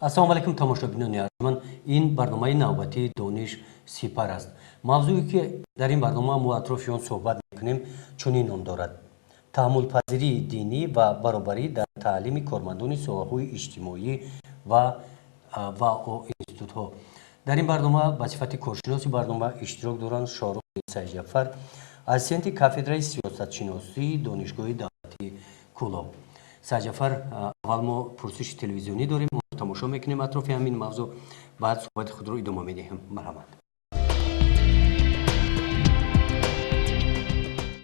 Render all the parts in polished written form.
ассалому алайкум тамошобинони арзуманд. Ин барномаи навбатии дониш сипар аст. мавзӯе ки дар ин барнома мо атрофи он суҳбат мекунем чунин ном дорад: таҳаммулпазирии динӣ ва баробарӣ дар таълими кормандони соҳаҳои иҷтимоӣ ва институтҳо. дар ин барнома ба сифати коршиноси барнома иштирок доранд Шоҳрух Саидҷафар, ассистенти кафедраи сиёсатшиносии донишгоҳи давлатии Кӯло. Саидҷафар, аввал мо пурсиши телевизионӣ дорем, тамошо мекунем атрофи ҳамин мавзӯъ, баъд суҳбати худро идома медиҳем. марҳамат.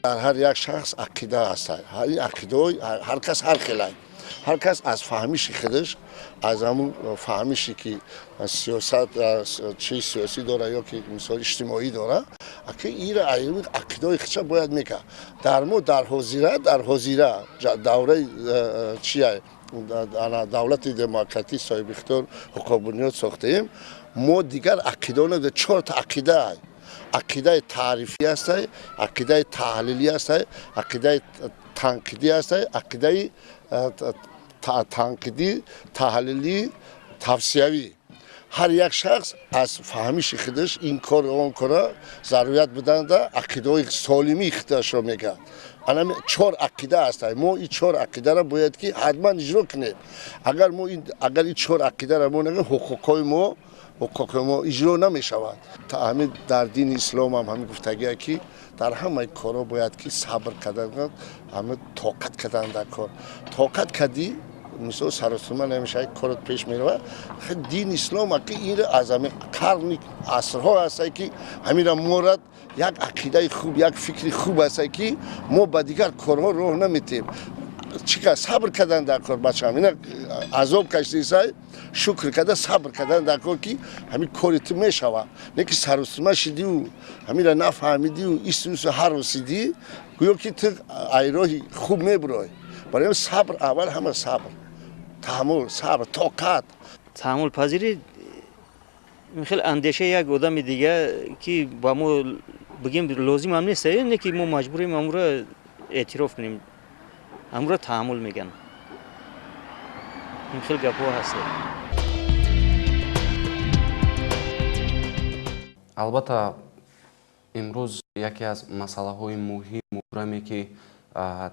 дар ҳар як шахс ақида аст. ақидаҳои ҳар кас ҳар хелай. ҳар кас аз фаҳмиши худаш, аз ҳамун фаҳмиши ки сиёсат чӣ сиёсӣ дора ё ки мисол иҷтимоӣ дора, ира ақидаҳои худша бояд мекард. дар мо дар ҳозира давраи чия давлати демократӣ соҳибихтиёр ҳуқуқбунёд сохтаем. мо дигар ақидаҳо надорем. 4 та ақида ақидаи таърифӣ аст, ақидаи таҳлилӣ аст, ақидаи танқидӣ аст, ақидаи танқидӣ, таҳлилӣ, тавсиявӣ. ҳар як шахс аз фаҳмиши худаш ин кор он кора зарурият буданда ақидаҳои солимии худашро мекард. 4 ақида аст. мо ин 4 ақидаро бояд ки ҳатман иҷро кунем. агар ин 4 ақидаро мо нагӯем, ҳуқуқи мо иҷро намешавад. ҳамин дар дини ислом ҳам ҳамин гуфтагия ки дар ҳамаи корҳо бояд ки сабр кардан, ҳамин тоқат кардан дар кор. Тоқат кардӣ, мисол саросима намеша корот пеш меравад. дини ислом ки ин аз ҳамин қарни асрҳо аст ки ҳаминро морад як ақидаи хуб, як фикри хуб аст ки мо ба дигар корҳо роҳ наметем. чика сабр кардан дар кор бачаам, ина азоб кашидисай, шукр карда сабр кардан дар кор ки ҳамин кори ту мешавад. Не ки саросима шидию, ҳаминро нафаҳмидию, ису ҳаросидӣ, гӯё ки ту ай роҳи хуб мебуроӣ. барои сабр, аввал ҳама сабр, таҳаммул, сабр, тоқат. таҳаммулпазирӣ хеле андешаи як одами дигар ки ба мо бигем лозим ҳам нест, не ки мо маҷбурем амро эътироф кунем. амро таҳаммул меган. ин хеле гапҳо ҳаст. албатта имрӯз яке аз масъалаҳои муҳим мубраме ки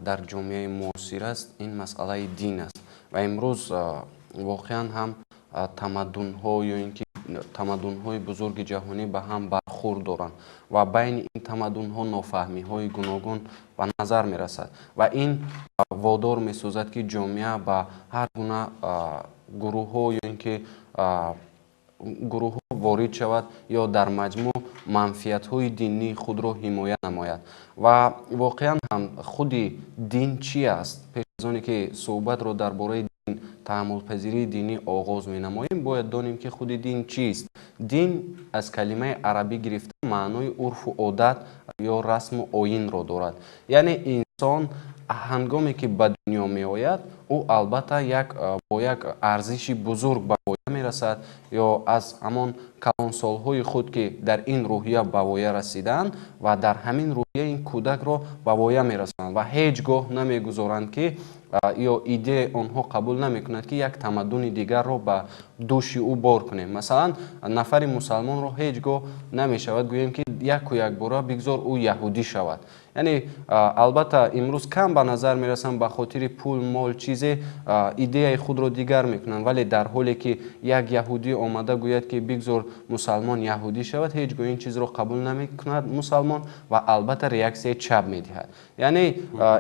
дар ҷомеаи муосир аст, ин масъалаи дин аст. ва имрӯз воқеан ҳам тамаддунҳо ё ин ки тамаддунҳои бузурги ҷаҳонӣ ба ҳам бархӯрд доранд ва байни ин тамаддунҳо нофаҳмиҳои гуногун ба назар мерасад ва ин водор месозад ки ҷомеа ба ҳар гуна гурӯҳҳо ё ин ки гурӯҳҳо ворид шавад ё дар маҷмӯъ манфиатҳои динии худро ҳимоя намояд. ва воқеан ҳам худи дин чӣ аст? пеш аз оне ки суҳбатро дар бораи дин, таҳаммулпазирии динӣ оғоз менамоем, бояд донем ки худи дин чист. Дин аз калимаи арабӣ гирифта маънои урфу одат ё расму оинро дорад. яъне инсон ҳангоме ки ба дунё меояд, ӯ албатта бо як арзиши бузург ба воя мерасад ё аз ҳамон калонсолҳои худ ки дар ин рӯҳия ба воя расидаанд ва дар ҳамин рӯҳия ин кӯдакро ба воя мерасонанд ва ҳеҷ гоҳ намегузоранд ки ё идеяи онҳо қабул намекунад ки як тамаддуни дигарро ба дӯши ӯ бор кунем. масалан, нафари мусалмонро ҳеҷ гоҳ намешавад гӯем ки яку якбора бигзор ӯ яҳудӣ шавад. яъне албатта имрӯз кам ба назар мерасанд ба хотири пул, мол, чизе идеяи худро дигар мекунанд, вале дар ҳоле ки як яҳудӣ омада гӯяд ки бигзор мусалмон яҳудӣ шавад, ҳеҷ гоҳ ин чизро қабул намекунад мусалмон ва албатта реаксияи чап медиҳад. яъне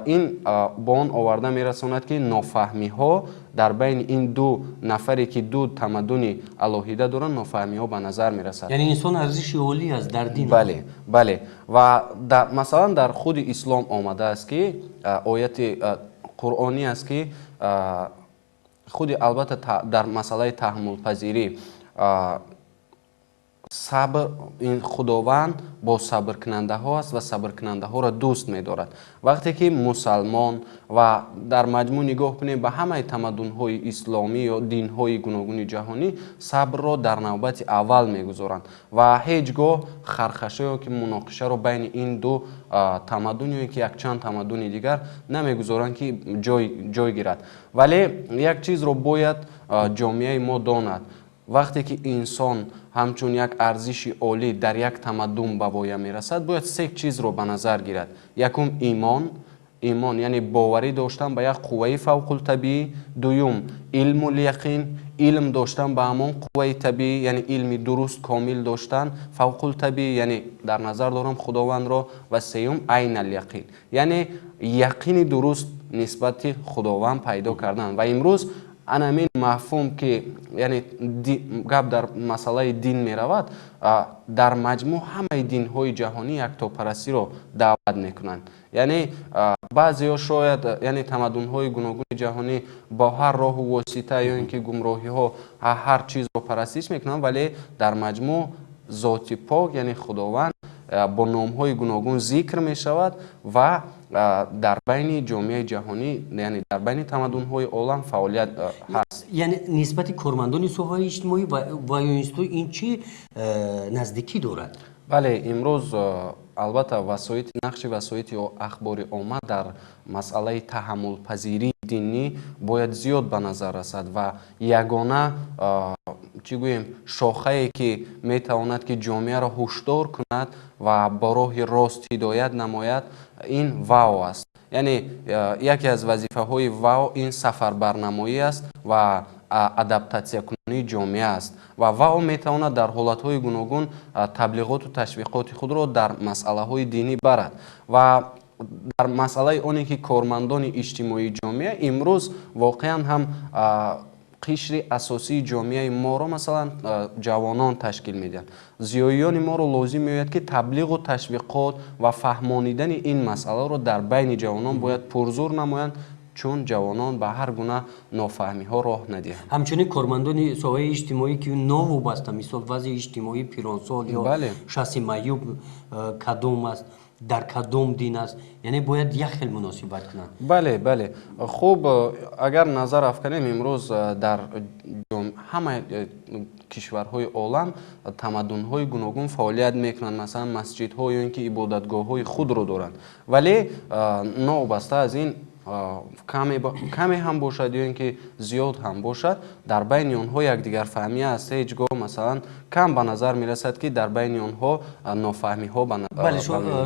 ин ба он оварда мерасонад ки нофаҳмиҳо дар байни ин ду нафаре ки ду тамаддуни алоҳида доранд, нофаҳмиҳо ба назар мерасад. яъне инсон арзиши олӣ аст дар дин. бале. ва масалан дар худи ислом омадааст ки ояти қуръонӣ аст ки худи албатта дар масъалаи таҳаммулпазирӣ صبر این خداوند با صبر کننده ها است و صبر کننده ها را دوست می دارد. وقتی که مسلمان و در مجموع نگاه کنیم به همه تمدن های اسلامی یا دین های گوناگون جهانی صبر را در نوبت اول می گذارند و هیچگاه خرخشه که مناقشه را بین این دو تمدن یا که یک چند تمدن دیگر نمی گذارند که جای گیرد. ولی یک چیز را باید جامعه ما داند، وقتی که انسان همچون یک ارزش عالی در یک تمدن به پایان میرسد باید سه چیز رو به نظر گیرد. یکم ایمان یعنی باوری داشتن به یک قوه فوق الطبیعی. دوم علم الیقین، علم داشتن به همان قوه طبیعی یعنی علم درست کامل داشتن فوق الطبیعی یعنی در نظر دارم خداوند را. و سوم عین الیقین یعنی یقین درست نسبت خداوند پیدا کردن. و امروز همین مفهوم که یعنی گپ در مسئله دین می رود، در مجموع همه دین های جهانی یکتاپرستی رو دعوت میکنند. یعنی بعضی ها شاید یعنی تمدن های گوناگون جهانی با هر راه و واسطه یا اینکه گمراهی ها هر چیز رو پرستش میکنند، ولی در مجموع ذات پاک یعنی خداوند با نام های گوناگون ذکر می شود و در بین جامعه جهانی یعنی در بین تمدن های عالم فعالیت هست. یعنی نسبت کارمندان سوهای اجتماعی و یونسکو این چی نزدیکی دارد؟ بله، امروز البته نقش وسایط اخبار عامه در مسئله تحمل پذیری دینی باید زیاد به نظر رسد و یگانه چی گوییم شاخه‌ای که میتواند که جامعه را هشدار کند و با راه راست هدایت نماید این واو است. یعنی یکی از وظیفه های واو این سفر برنمایی است و ادپتاسیا کنی جامعه است و واو میتواند در حالت های گوناگون تبلیغات و تشویقات خود را در مسئله های دینی برد و در مسئله آنی که کارمندان اجتماعی جامعه امروز واقعا هم قشر اساسی جامعه ما را مثلا جوانان تشکیل میدن. زیاییان ما را لازم میاد که تبلیغ و تشویقات و فهمانیدن این مسئله را در بین جوانان باید پرزور نمایند، چون جوانان به هر گونه نافهمی ها راه ندهند. همچنین کارمندان سوهای اجتماعی که نو وابسته مثال وضع اجتماعی پیرانسال یا شخص معیوب کدام است، در کدام دین است، یعنی باید یک خیلی مناسبت کنند. بله خوب، اگر نظر افکنیم امروز در همه کشورهای عالم تمدن‌های گوناگون فعالیت میکنند، مثلا مسجدها یا اینکه عبادتگاه‌های خود رو دارند، ولی نوبسته از این کمی هم باشد یا اینکه زیاد هم باشد در بین آنها یکدیگر فهمی است. هیچگاه مثلا کم به نظر میرسد که در بین آنها نافهمی ها بله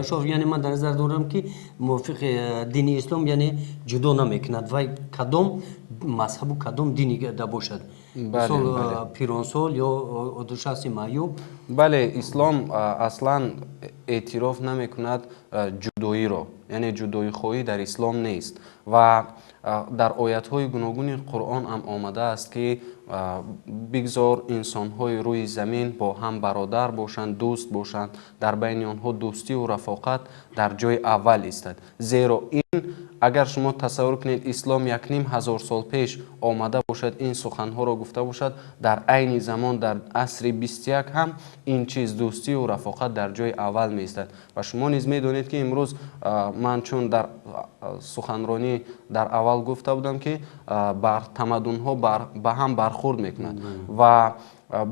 شوف یعنی من در نظر دارم که موافق دین اسلام یعنی جدا نمیکند و کدام مذهب و کدام دینی دا باشد. مثلا پیرانسال یا شخص معیوب. بله، اسلام اصلا اعتراف نمی کند جدایی را، یعنی جدایی خواهی در اسلام نیست و در آیت های گوناگون قرآن هم آمده است که بگذار انسان های روی زمین با هم برادر باشند، دوست باشند، در بین آنها دوستی و رفاقت در جای اول ایستد. زیرا این اگر شما تصور کنید اسلام 1500 سال پیش آمده باشد این سخنها را گفته باشد، در عین زمان در عصر 21 هم این چیز دوستی و رفاقت در جای اول می ایستد و شما نیز می دانید که امروز من چون در سخنرانی در اول گفته بودم که بر تمدن ها به هم برخورد میکنند و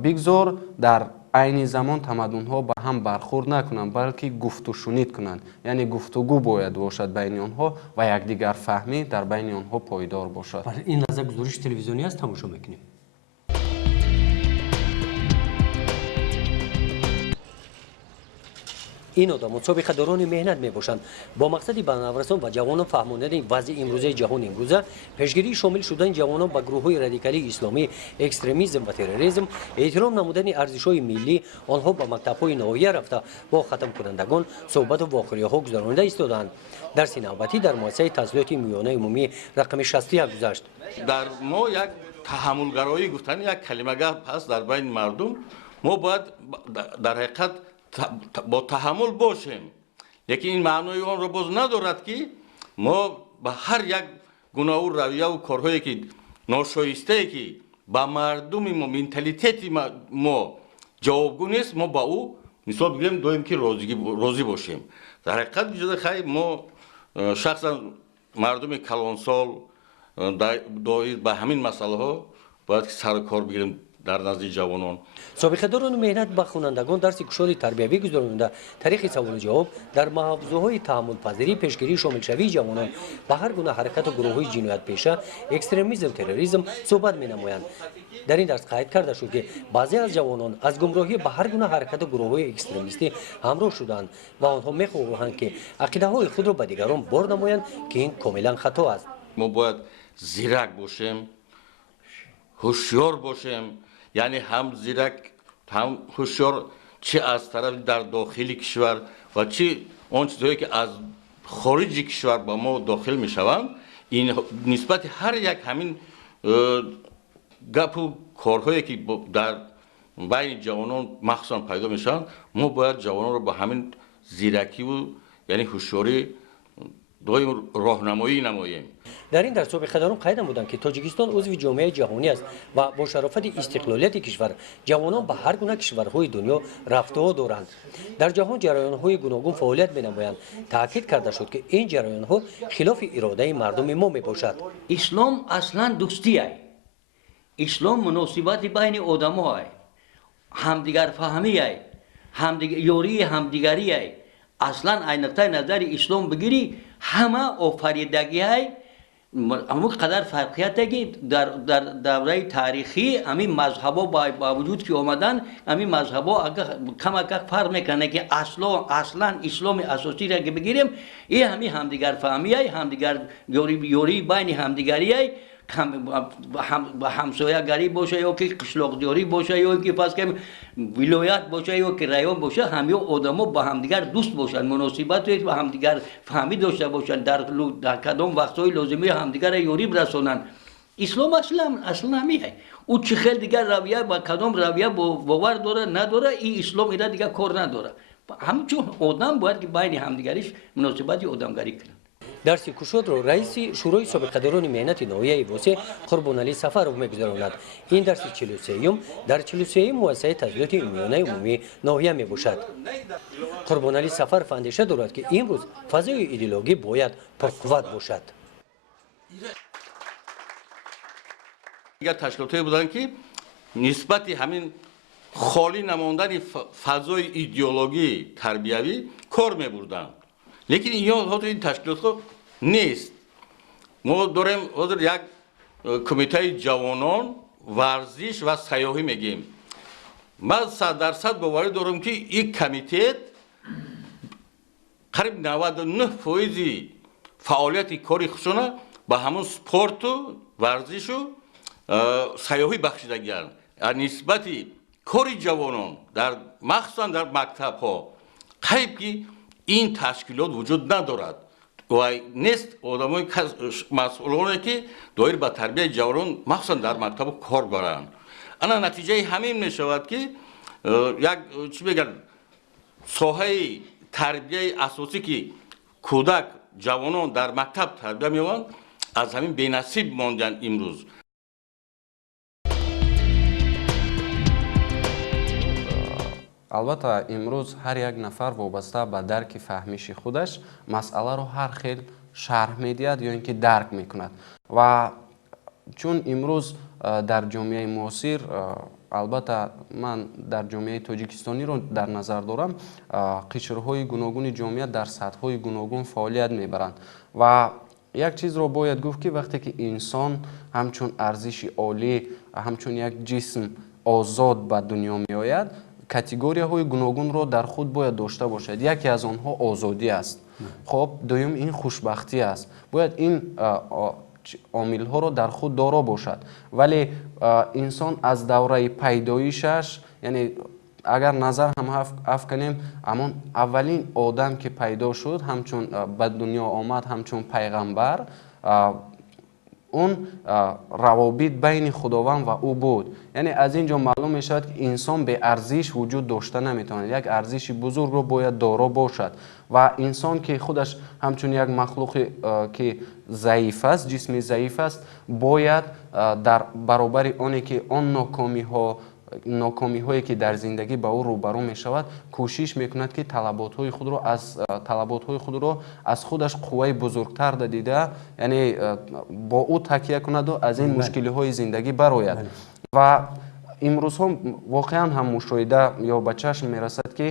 بگذار در عین زمان تمدن ها به هم برخورد نکنند بلکه گفت و شنید کنند، یعنی گفتگو باید باشد بین آنها و یکدیگر فهمی در بین آنها پایدار باشد. برای این لحظه گزارش تلویزیونی است، تماشا میکنیم. این آدم مسابقه داران مهنت می باشند با مقصد بنابرسان و جوانان فهماندن وضع امروزه جهان امروزه، پیشگیری شامل شدن جوانان به گروه‌های رادیکالی اسلامی، اکستریمیسم و تروریسم، احترام نمودن ارزش‌های ملی آنها به مکتب‌های ناحیه رفته با ختم کنندگان صحبت و واقعی‌ها گذرانده ایستادند. درس نوبتی در مؤسسه تحصیلات میانه عمومی رقم 61 گذشت. در ما یک تحملگرایی گفتن یک کلمه گپ هست در بین مردم، ما باید در حقیقت با تحمل باشیم، لیکن این معنای آن را باز ندارد که ما به هر یک گناه و رویه و کارهایی که ناشایسته که با مردم ما منتالیتت ما ҷавобгӯ нест, мо ба ӯ мисол бигирем доим ки розӣ бошем. дар ҳақиқат ҷуда хай мо шахсан мардуми калонсол доир ба ҳамин масъалаҳо бояд ки сару кор бигирем дар назди ҷавонон. собиқадорони меҳнат ба хонандагон дарси кушоди тарбиявӣ гузаронда тариқи саволу ҷавоб дар мавзӯъҳои таҳаммулпазирӣ, пешгирии шомилшавии ҷавонон ба ҳар гуна ҳаракату гурӯҳҳои ҷиноятпеша, экстремизм, терроризм суҳбат менамоянд. дар ин дарс қайд карда шуд ки баъзе аз ҷавонон аз гумроҳӣ ба ҳар гуна ҳаракату гурӯҳҳои экстремистӣ ҳамроҳ шуданд ва онҳо мехоҳанд ки ақидаҳои худро ба дигарон бор намоянд ки ин комилан хато аст. мо бояд зирак бошем, ҳушёр бошем, яъне ҳам зирак ҳам ҳушёр чӣ аз тарафи дар дохили кишвар ва чӣ он чизҳое ки аз хориҷи кишвар ба мо дохил мешаванд, ин нисбати ҳар як ҳамин гапу корҳое ки дар байни ҷавонон махсусан пайдо мешаванд, мо бояд ҷавононро ба ҳамин зиракиву яъне ҳушёрӣ доим роҳнамоӣ намоем. дар ин дар собиқадорон қайд намуданд ки тоҷикистон узви ҷомеаи ҷаҳонӣ аст ва бо шарофати истиқлолияти кишвар ҷавонон ба ҳар гуна кишварҳои дунё рафтуо доранд. дар ҷаҳон ҷараёнҳои гуногун фаъолият менамоянд. таъкид карда шуд ки ин ҷараёнҳо хилофи иродаи мардуми мо мебошад. ислом аслан дӯстияй, ислом муносибати байни одаmoай, ҳамдигарфаҳмияй, ёрии ҳамдигарияй. аслан айниқтаи назари ислом бигирӣ ҳама офаридагиай ҳамон қадар фарқияте ки дар давраи тарихӣ ҳамин мазҳабо ба вуҷуд ки омадан, ҳамин мазҳабо камакак фарқ мекунанд ки аслан исломи асосиро ки бигирем и ҳамин ҳамдигарфаҳмияй, ёрии байни ҳамдигарияй, ҳамсоягарӣ боша ё ки қишлоқдорӣ боша ё ки фарз кунем вилоят боша ё ки раён боша, ҳамё одамо ба ҳамдигар дӯст бошанд, муносибате ба ҳамдигар фаҳмӣ дошта бошанд, дар кадом вақтҳои лозимаи ҳамдигарро ёрӣ расонанд. ислом аслан ҳамияй. ӯ чӣ хел дигар равия ба кадом равия бовар дора надора, и ислом ира дигар кор надора. ҳамчун одам бояд ки байни ҳамдигариш муносибати одамгарӣ кунад. дарси кушодро раиси шӯрои собиқадорони меҳнати ноҳияи восе қурбоналӣ сафаров мегузаронад. ин дарси 43-ум дар 43-ум муассисаи таҳсилоти умумиёнаи умумии ноҳия мебошад. қурбоналӣ сафаров андеша дорад ки имрӯз фазои идеологӣ бояд пурқувват бошад. дигар ташкилотҳое буданд ки нисбати ҳамин холӣ намондани фазои идеологии тарбиявӣ кор мебурданд. лекин ин ташкилотҳо нест. мо дорем ҳозир як кумитаи ҷавонон, варзиш ва сайёҳӣ мегӯем. ман 100% боварӣ дорам ки ин комитет қариб 99% фаъолияти кори худшона ба ҳамон спорту варзишу сайёҳӣ бахшидагианд. нисбати кори ҷавонон махсусан дар мактабҳо қариб ки ин ташкилот вуҷуд надорад ва нест одамои масъулоне ки доир ба тарбияи ҷавонон махсусан дар мактаб кор баранд. ана натиҷаи ҳамин мешавад ки як чӣ мегӯянд соҳаи тарбияи асосӣ ки кӯдак ҷавонон дар мактаб тарбия меёбанд аз ҳамин бенасиб монданд имрӯз. албатта имрӯз ҳар як нафар вобаста ба дарки фаҳмиши худаш масъаларо ҳар хел шарҳ медиҳад ё ин ки дарк мекунад. ва чун имрӯз дар ҷомеаи муосир, албатта ман дар ҷомеаи тоҷикистониро дар назар дорам, қишрҳои гуногуни ҷомеа дар сатҳҳои гуногун фаъолият мебаранд. ва як чизро бояд гуфт ки вақте ки инсон ҳамчун арзиши олӣ, ҳамчун як ҷисм озод ба дунё меояд, категорияҳои гуногунро дар худ бояд дошта бошад. яке аз онҳо озодӣ аст. хоб дуюм ин хушбахтӣ аст. бояд ин омилҳоро дар худ доро бошад. вале инсон аз давраи пайдоишаш, яъне агар назар ҳам афканем, ҳамон аввалин одам ки пайдо шуд, ҳамчун ба дунё омад, ҳамчун пайғамбар, он равобит байни худованд ва ӯ буд. яъне аз ин ҷо маълум мешавад ки инсон беарзиш вуҷуд дошта наметавонад. як арзиши бузургро бояд доро бошад. ва инсон ки худаш ҳамчун як махлуқи ки заиф аст, ҷисми заиф аст, бояд дар баробари оне ки он нокомиҳо нокомиҳое ки дар зиндагӣ ба ӯ рӯбарӯ мешавад кӯшиш мекунад ки талаботҳои худро аз худаш қувваи бузургтар дида, яъне бо ӯ такя кунаду аз ин мушкилиҳои зиндагӣ барояд. ва имрӯзҳо воқеан ҳам мушоҳида ё ба чашм мерасад ки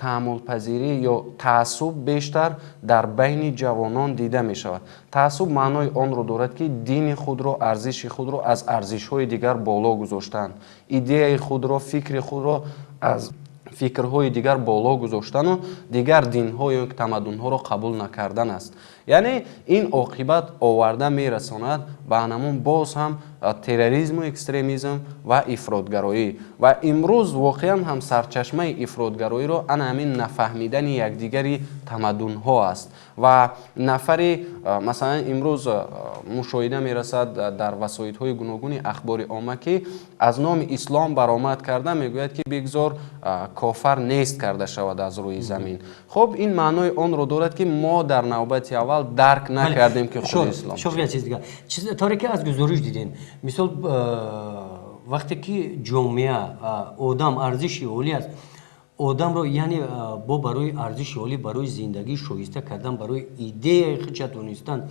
таҳаммулпазирӣ ё таассуб бештар дар байни ҷавонон дида мешавад. Таассуб маънои онро дорад ки дини худро, арзиши худро аз арзишҳои дигар боло гузоштан, идеяи худро, фикри худро аз фикрҳои дигар боло гузоштану дигар динҳо ё тамаддунҳоро қабул накардан аст. яъне ин оқибат оварда мерасонад ба анамун боз ҳам терроризму экстремизм ва ифротгароӣ. ва имрӯз воқеан ҳам сарчашмаи ифротгароиро ана ҳамин нафаҳмидани якдигари тамаддунҳо аст. ва нафари масалан имрӯз мушоҳида мерасад дар васоитҳои гуногуни ахбори омма ки аз номи ислом баромад карда мегӯяд ки бигзор кофар нест карда шавад аз рӯи замин. хоб ин маънои онро дорад ки мо дар навбати аввал дарк накардем ки худи ислом торе ки аз гузориш дидем мисол вақте ки ҷомеа одам арзиши олӣ аст одамро яъне бо барои арзиши олӣ барои зиндагӣ шоиста кардан барои идеяи хича донистан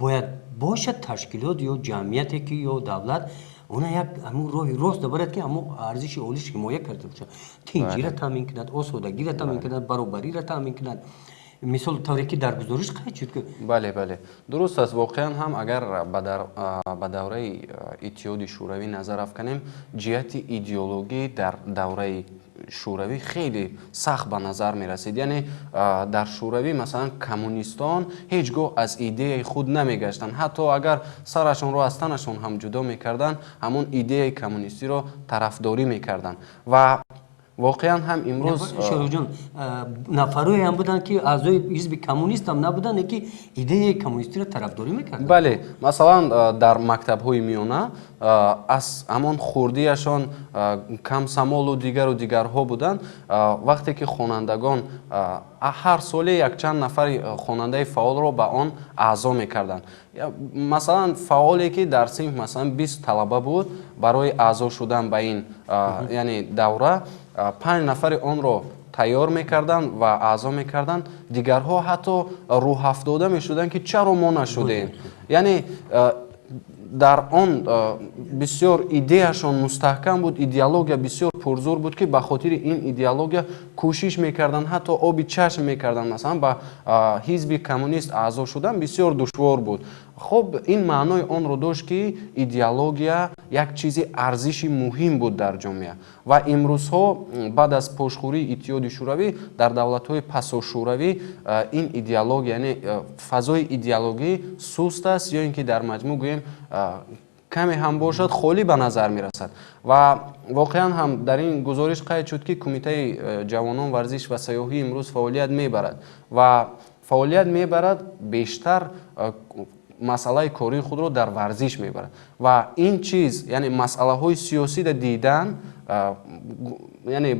бояд бошад ташкилот ё ҷамъияте ки ё давлат она як ҳамун роҳи рост дабарад ки ҳамун арзиши олиш ҳимоя карда бошад тинҷиро таъмин кунад осодагиро таъмин кунад баробариро таъмин кунад мисол тавре ки дар гузориш қайд шуд ки бале дуруст аст. воқеан ҳам агар ба давраи иттиҳоди шӯравӣ назар афканем ҷиҳати идеологӣ дар давраи шӯравӣ хеле сахт ба назар мерасид. яъне дар шӯравӣ масалан коммунистон ҳеҷ гоҳ аз идеяи худ намегаштанд, ҳатто агар сарашонро аз танашон ҳам ҷудо мекарданд ҳамун идеяи коммунистиро тарафдорӣ мекарданд. ва воқеан ҳам имрӯз шоҳрӯхҷон нафарое ҳам буданд ки аъзои ҳизби коммунист ҳам набуданд ки идеяи коммунистиро тарафдорӣ мекарданд. бале масалан дар мактабҳои миёна аз ҳамон хурдиашон камсамолу дигарҳо буданд. вақте ки хонандагон ҳар соле якчанд нафари хонандаи фаъолро ба он аъзо мекарданд. масалан фаъоле ки дар синф масалан 20 талаба буд барои аъзо шудан ба ин яъне давра 5 нафари онро тайёр мекарданд ва аъзо мекарданд. дигарҳо ҳатто рӯҳафтода мешуданд ки чаро мо нашудем. яъне дар он бисёр идеяшон мустаҳкам буд, идеология бисёр пурзур буд ки ба хотири ин идеология кӯшиш мекарданд ҳатто оби чашм мекарданд. масалан ба ҳизби коммунист аъзо шудан бисёр душвор буд. хоб ин маънои онро дошт ки идеология як чизи арзиши муҳим буд дар ҷомеа. ва имрӯзҳо баъд аз пошхӯрии иттиҳоди шӯравӣ дар давлатҳои пасошӯравӣ ин идеология яъне фазои идеологӣ суст аст ё ин ки дар маҷмӯъ гӯем каме ҳам бошад холӣ ба назар мерасад. ва воқеан ҳам дар ин гузориш қайд шуд ки кумитаи ҷавонон варзиш ва сайёҳӣ имрӯз фаъолият мебарад ва фаъолият мебарад бештар масъалаи кории худро дар варзиш мебарад. ва ин чиз яъне масъалаҳои сиёсида дидан яъне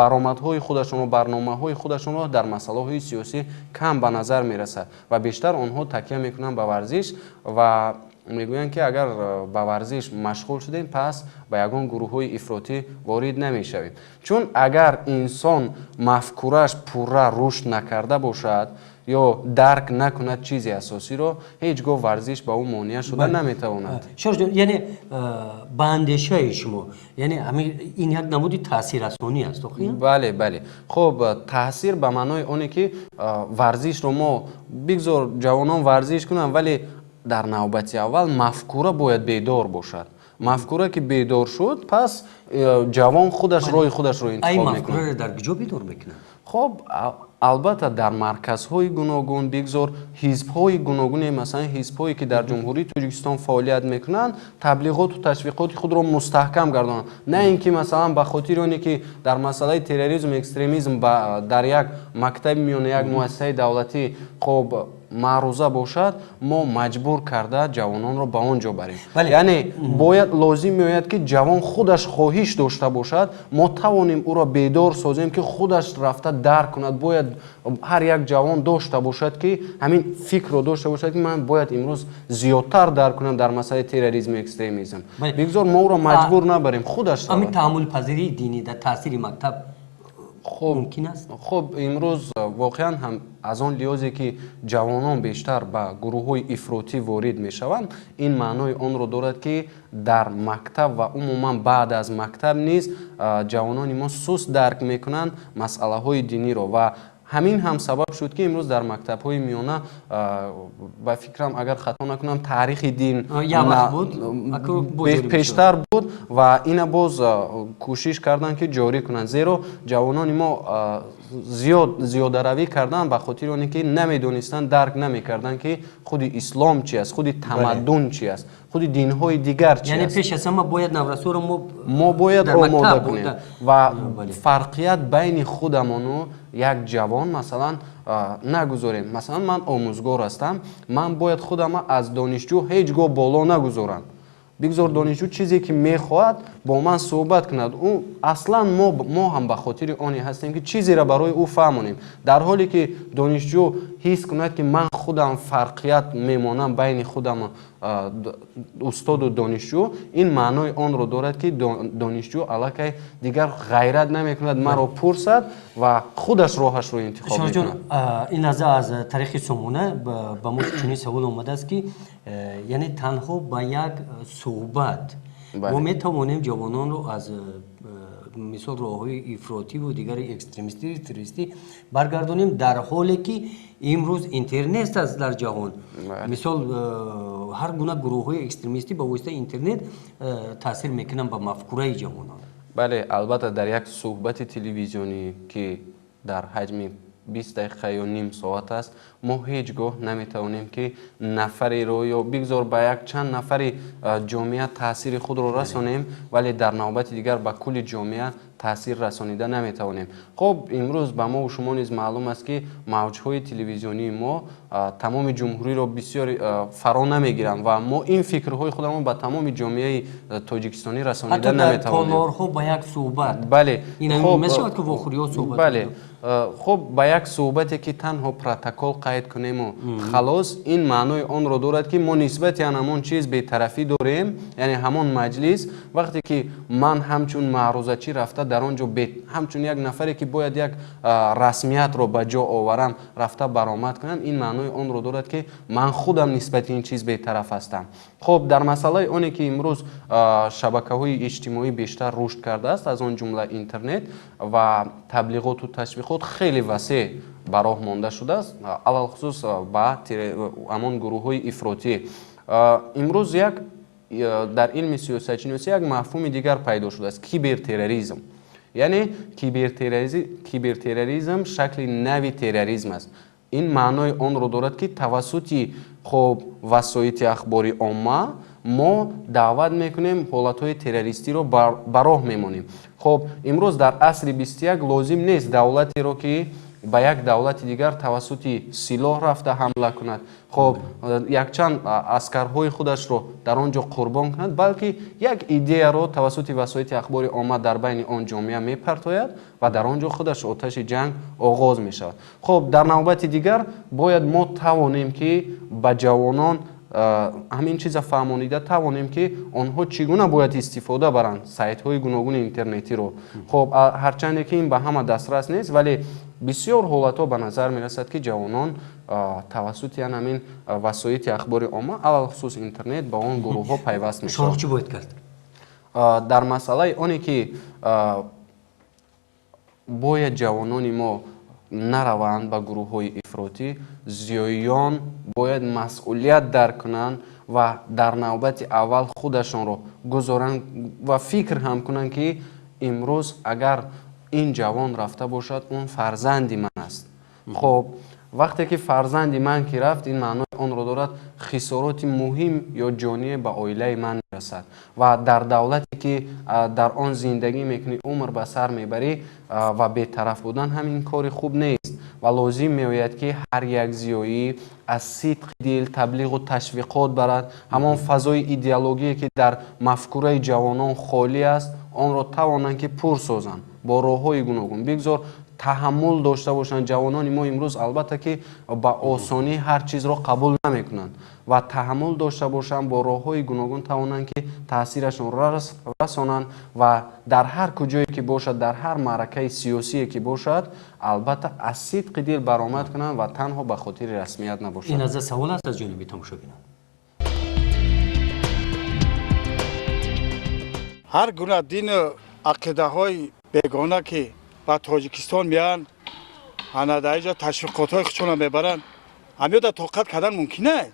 баромадҳои худашонро барномаҳои худашонро дар масъалаҳои сиёсӣ кам ба назар мерасад ва бештар онҳо такя мекунанд ба варзиш ва мегӯянд ки агар ба варзиш машғул шудем пас ба ягон гурӯҳҳои ифротӣ ворид намешавем. чун агар инсон мафкураш пурра рушд накарда бошад ё дарк накунад чизи асосиро ҳеҷ гоҳ варзиш ба ӯ монеа шуда наметавонад. шоҳрӯхҷон яъне ба андешаи шумо яъне ин як намуди таъсиррасонӣ аст бале хоб таъсир ба маънои оне ки варзишро мо бигзор ҷавонон варзиш кунанд вале дар навбати аввал мафкура бояд бедор бошад. мафкура ки бедор шуд пас ҷавон худаш роҳи худашро интихоб мекунад. дар куҷо бедор мекунад? хоб албатта дар марказҳои гуногун бигзор ҳизбҳои гуногуне масалан ҳизбҳое ки дар ҷумҳурии Тоҷикистон фаъолият мекунанд таблиғоту ташвиқоти худро мустаҳкам гардонанд. на ин ки масалан ба хотири оне ки дар масъалаи терроризм экстремизм дар як мактаби миёна як муассисаи давлатӣ хоб маъруза бошад мо маҷбур карда ҷавононро ба он ҷо барем. Бале. яъне бояд лозим меояд ки ҷавон худаш хоҳиш дошта бошад, мо тавонем ӯро бедор созем ки худаш рафта дарк кунад. Бояд ҳар як ҷавон дошта бошад ки ҳамин фикрро дошта бошад ки ман бояд имрӯз зиёдтар дарк кунам дар масъалаи терроризму экстремизм. Бале. бигзор мо ӯро маҷбур набарем, худаш ҳамин равад. таҳаммулпазирии динӣ дар таъсири мактаб мумкин аст? хуб имрӯз воқеан ҳам аз он лиҳозе ки ҷавонон бештар ба гурӯҳҳои ифротӣ ворид мешаванд, ин маънои онро дорад ки дар мактаб ва умуман баъд аз мактаб низ ҷавонони мо суст дарк мекунанд масъалаҳои диниро ва ҳамин ҳам сабаб шуд ки имрӯз дар мактабҳои миёна ба фикрам агар хато накунам таърихи дин пештар буд ва ина боз кӯшиш карданд ки ҷорӣ кунанд, зеро ҷавонони мо зиёдаравӣ карданд ба хотири оне ки намедонистанд, дарк намекарданд ки худи ислом чи аст, худи тамаддун чи аст, худи динҳои дигар чи яъне аст. пеш аз ҳама бояд наврасоро мо бояд дар мактаб омода кунем ва бале. фарқият байни худамону як ҷавон масалан нагузорем. Масалан ман омӯзгор ҳастам, ман бояд худама аз донишҷӯ ҳеҷ гоҳ боло нагузорам. бигзор донишҷӯ чизе ки мехоҳад бо ман суҳбат кунад. Ӯ аслан мо ҳам ба хотири оне ҳастем ки чизеро барои ӯ фаҳмонем. Дар ҳоле ки донишҷӯ ҳис кунад ки ман худам фарқият мемонам байни худам устоду донишҷӯ, ин маънои онро дорад ки донишҷӯ аллакай дигар ғайрат намекунад, маро пурсад ва худаш роҳашро интихоб мекунад. ин лаҳза аз тариқи сомона ба мо чунин савол омадааст ки яъне танҳо ба як суҳбат мо метавонем ҷавононро аз мисол роҳҳои ифротиву дигари экстремистӣ террористӣ баргардонем, дар ҳоле ки имрӯз интернет аст дар ҷаҳон. мисол ҳар гуна гурӯҳҳои экстремистӣ ба воситаи интернет таъсир мекунанд ба мафкураи ҷавонон. бале, албатта дар як суҳбати телевизионӣ ки дар ҳаҷми 20 дақиқа ё ним соат аст, мо ҳеҷ гоҳ наметавонем ки нафареро ё бигзор ба як чанд нафари ҷомеа таъсири худро расонем, вале дар навбати дигар ба кулли ҷомеа таъсир расонида наметавонем. хуб имрӯз ба мову шумо низ маълум аст ки мавҷҳои телевизионии мо тамоми ҷумҳуриро бисёр фаро намегиранд ва мо ин фикрҳои худамон ба тамоми ҷомеаи тоҷикистонӣ расонида наметавонем. толорҳо ба як суҳбат. бале, мешавад ки вохӯриҳо суҳбат. бале, хуб ба як суҳбате ки танҳо протокол қайд кунему халос, ин маънои онро дорад ки мо нисбати ҳамон чиз бетарафӣ дорем, яъне ҳамон маҷлис вақте ки ман ҳамчун маърузачӣ рафта дар он ҷо ҳамчун як нафаре ки бояд як расмиятро ба ҷо оварам рафта баромад кунам, ин маънои онро дорад ки ман худам нисбати ин чиз бетараф ҳастам. хуб дар масъалаи оне ки имрӯз шабакаҳои иҷтимоӣ бештар рушд кардааст, аз он ҷумла интернет ва таблиғоту ташвиқот хеле васеъ ба роҳ монда шудааст, алалхусус ба ҳамон гурӯҳҳои ифротӣ. имрӯз як дар илми сиёсатшиносӣ як мафҳуми дигар пайдо шудааст, кибертерроризм. яъне кибертерроризм шакли нави терроризм аст. ин маънои онро дорад ки тавассути хуб васоити ахбори омма мо даъват мекунем ҳолатҳои террористиро ба роҳ мемонем. хуб имрӯз дар асри 21 лозим нест давлатеро ки ба як давлати дигар тавассути силоҳ рафта ҳамла кунад, хуб якчанд аскарҳои худашро дар он ҷо қурбон кунад, балки як идеяро тавассути васоити ахбори омма дар байни он ҷомеа мепартояд ва дар он ҷо худаш оташи ҷанг оғоз мешавад. хуб дар навбати дигар бояд мо тавонем ки ба ҷавонон ҳамин чиза фаҳмонида тавонем ки онҳо чӣ гуна бояд истифода баранд сайтҳои гуногуни интернетиро. хуб ҳарчанде ки ин ба ҳама дастрас нест, вале бисёр ҳолатҳо ба назар мерасад ки ҷавонон тавассути ҳамин васоити ахбори омма алалхусус интернет ба он гурӯҳҳо пайваст мешаванд. шорух чӣ бояд кард? дар масъалаи оне ки бояд ҷавонони мо нараванд ба гурӯҳҳои ифротӣ, зиёиён бояд масъулият дарк кунанд ва дар навбати аввал худашонро гузоранд ва фикр ҳам кунанд ки имрӯз агар ин ҷавон рафта бошад, он фарзанди ман аст. хуб вақте ки фарзанди ман ки рафт, ин маънои онро дорад хисороти муҳим ё ҷоние ба оилаи ман мерасад ва дар давлате ки дар он зиндагӣ мекунӣ, умр ба сар мебарӣ ва бетараф будан ҳамин кори хуб нест ва лозим меояд ки ҳар як зиёӣ аз сидқи дил таблиғу ташвиқот барад, ҳамон фазои идеологие ки дар мафкураи ҷавонон холӣ аст, онро тавонанд ки пур созанд бо роҳҳои гуногун. бигзор таҳаммул дошта бошанд. ҷавонони мо имрӯз албатта ки ба осонӣ ҳар чизро қабул намекунанд ва таҳаммул дошта бошанд, бо роҳҳои гуногун тавонанд ки таъсирашон расонанд ва дар ҳар куҷое ки бошад, дар ҳар маъракаи сиёсие ки бошад, албатта аз сидқи дил баромад кунанд ва танҳо ба хотири расмият набошад. ин аз савол аст аз ҷониби тамошобинон. ҳар гуна дину ақидаҳои бегона ки ба тоҷикистон меянд, ана дар инҷа ташвиқотҳои худшонро мебаранд, ҳамёда тоқат кардан мумкин аст?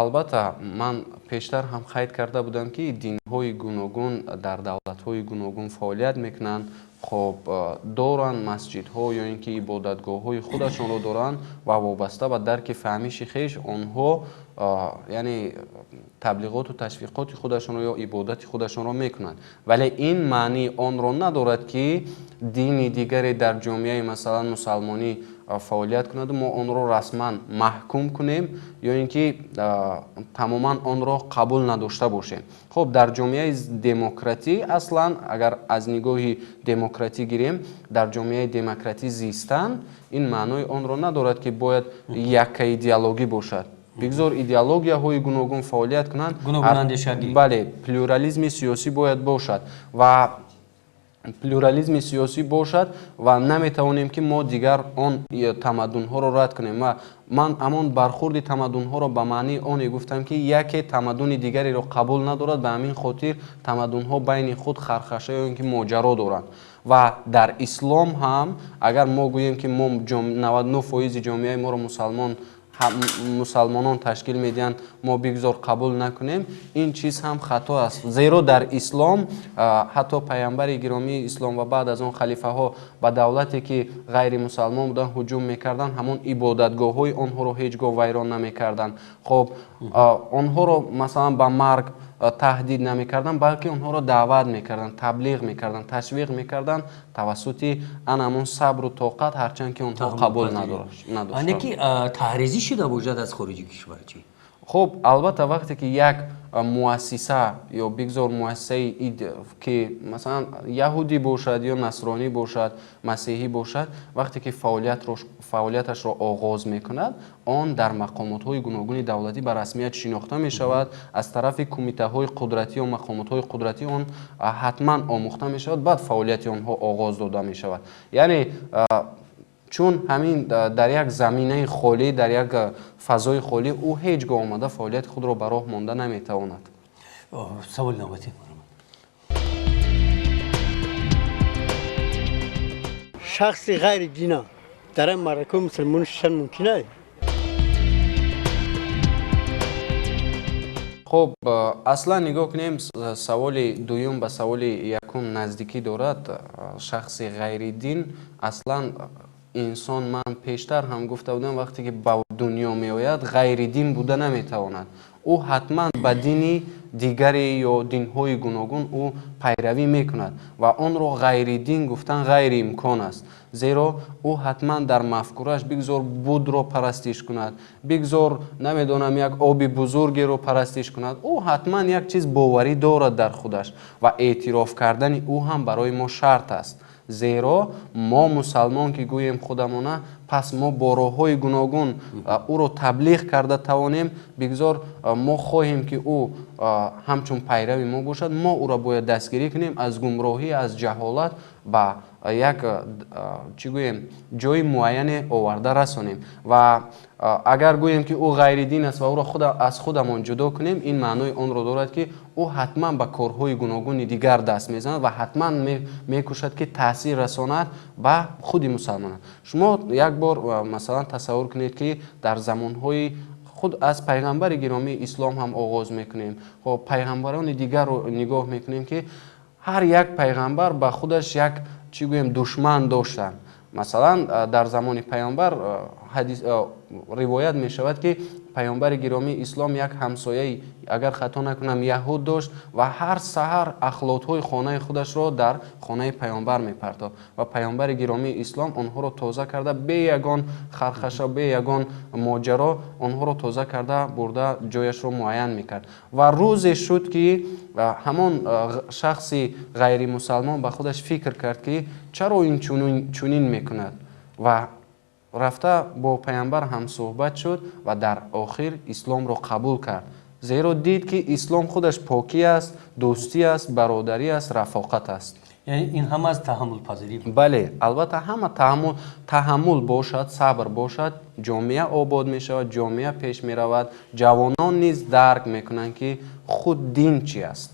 албатта ман пештар ҳам қайд карда будам ки динҳои гуногун дар давлатҳои гуногун фаъолият мекунанд. хоб доранд масҷидҳо ё ин ки ибодатгоҳҳои худашонро доранд ва вобаста ба дарки фаҳмиши хеш онҳо яъне таблиғоту ташвиқоти худашонро ё ибодати худашонро мекунанд. вале ин маънии онро надорад ки дини дигаре дар ҷомеаи масалан мусалмонӣ фаъолият кунад, мо онро расман маҳкум кунем ё ин ки тамоман онро қабул надошта бошем. хоб дар ҷомеаи демократӣ аслан агар аз нигоҳи демократӣ гирем, дар ҷомеаи демократӣ зистан ин маънои онро надорад ки бояд якка идеологӣ бошад. бигзор идеологияҳои гуногун фаъолият кунанд, бале плюрализми сиёсӣ бояд бошад ва плюрализми сиёсӣ бошад ва наметавонем ки мо дигар он тамаддунҳоро рад кунем. ва ман ҳамон бархурди тамаддунҳоро ба маънии оне гуфтам ки яке тамаддуни дигареро қабул надорад, ба ҳамин хотир тамаддунҳо байни худ хархаша ё ин ки моҷаро доранд. ва дар ислом ҳам агар мо гӯем ки мо 99% ҷомеаи моро мусалмонон ташкил медиҳанд, мо бигзор қабул накунем, ин чиз ҳам хато аст. зеро дар ислом ҳатто пайғамбари гиромии ислом ва баъд аз он халифаҳо ба давлате ки ғайри мусалмон буданд ҳуҷум мекарданд, ҳамон ибодатгоҳҳои онҳоро ҳеҷ гоҳ вайрон намекарданд. хоб онҳоро масалан ба марг таҳдид намекарданд, балки онҳоро даъват мекарданд, таблиғ мекарданд, ташвиқ мекарданд тавассути анамон сабру тоқат, ҳарчанд ки онҳо қабул надоштанд. ане ки таҳризӣ шуда бошад аз хориҷи кишвар чӣ? хуб албатта вақте ки як муассиса ё бигзор муассисаи ки масалан яҳудӣ бошад ё насронӣ бошад, масеҳӣ бошад, вақте ки фаъолияташро оғоз мекунад, он дар мақомотҳои гуногуни давлатӣ ба расмият шинохта мешавад, аз тарафи кумитаҳои қудратӣ ё мақомотҳои қудратӣ он ҳатман омӯхта мешавад, баъд фаъолияти онҳо оғоз дода мешавад. яъне чун ҳамин дар як заминаи холӣ, дар як фазои холӣ ӯ ҳеҷ гоҳ омада фаъолияти худро ба роҳ монда наметавонад. саволи навбатӣ. шахси ғайри дина дар ин маъракаи мусулмонӣ шудан мумкин аст? хуб аслан нигоҳ кунем, саволи дуюм ба саволи якум наздикӣ дорад. шахси ғайри дин аслан инсон, ман пештар ҳам гуфта будам, вақте ки ба дунё меояд ғайри дин буда наметавонад. ӯ ҳатман ба дини дигаре ё динҳои гуногун ӯ пайравӣ мекунад ва онро ғайри дин гуфтан ғайриимкон аст. зеро ӯ ҳатман дар мафкураш бигзор будро парастиш кунад, бигзор намедонам як оби бузургеро парастиш кунад, ӯ ҳатман як чиз боварӣ дорад дар худаш ва эътироф кардани ӯ ҳам барои мо шарт аст. зеро мо мусалмон ки гӯем худамона, пас мо бо роҳҳои гуногун ӯро таблиғ карда тавонем, бигзор мо хоҳем ки ӯ ҳамчун пайрави мо бошад, мо ӯро бояд дастгирӣ кунем, аз гумроҳӣ, аз ҷаҳолат ба як чӣ гӯем ҷои муайяне оварда расонем. ва агар гӯем ки ӯ ғайри дин аст ва ӯро аз худамон ҷудо кунем, ин маънои онро дорад ки ӯ ҳатман ба корҳои гуногуни дигар даст мезанад ва ҳатман мекӯшад ки таъсир расонад ба худи мусалмонон. шумо як бор масалан тасаввур кунед ки дар замонҳои худ аз пайғамбари гиромии ислом ҳам оғоз мекунем, пайғамбарони дигарро нигоҳ мекунем ки ҳар як пайғамбар ба худаш як чӣ гӯем душман доштанд. масалан дар замони пайғамбар ривоят мешавад ки паёнбари гиромии ислом як ҳамсояи агар хато накунам яҳуд дошт ва ҳар саҳар ахлотҳои хонаи худашро дар хонаи паёнбар мепартофт ва паёнбари гиромии ислом онҳоро тоза карда бе ягон хархаша бе ягон моҷаро онҳоро тоза карда бурда ҷояшро муайян мекард ва рӯзе шуд ки ҳамон шахси ғайримусалмон ба худаш фикр кард ки чаро ин чунин мекунад ва рафта бо паянбар ҳамсӯҳбат шуд ва дар охир исломро қабул кард, зеро дид ки ислом худаш покӣ аст, дӯстӣ аст, бародарӣ аст, рафоқат аст. یعنی این هم از تحمل پذیری بود. бале албатта ҳама таҳаммул бошад, сабр бошад, ҷомеа обод мешавад, ҷомеа пеш меравад, ҷавонон низ дарк мекунанд ки худ дин чӣ аст.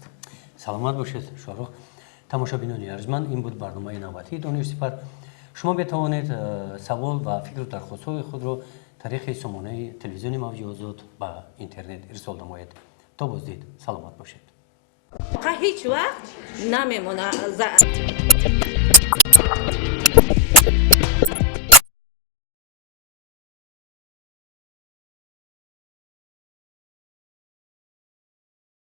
سلامت باشید شاروخ. تماشابینان ارجمند، این بود برنامه نوبتی دانش سپر. شما بتوانید سوال و فکر و درخواست‌های خود رو طریق سامانه تلویزیون موج آزاد و اینترنت ارسال نمایید. تا بازدید سلامت باشید. هیچ وقت نمیمونه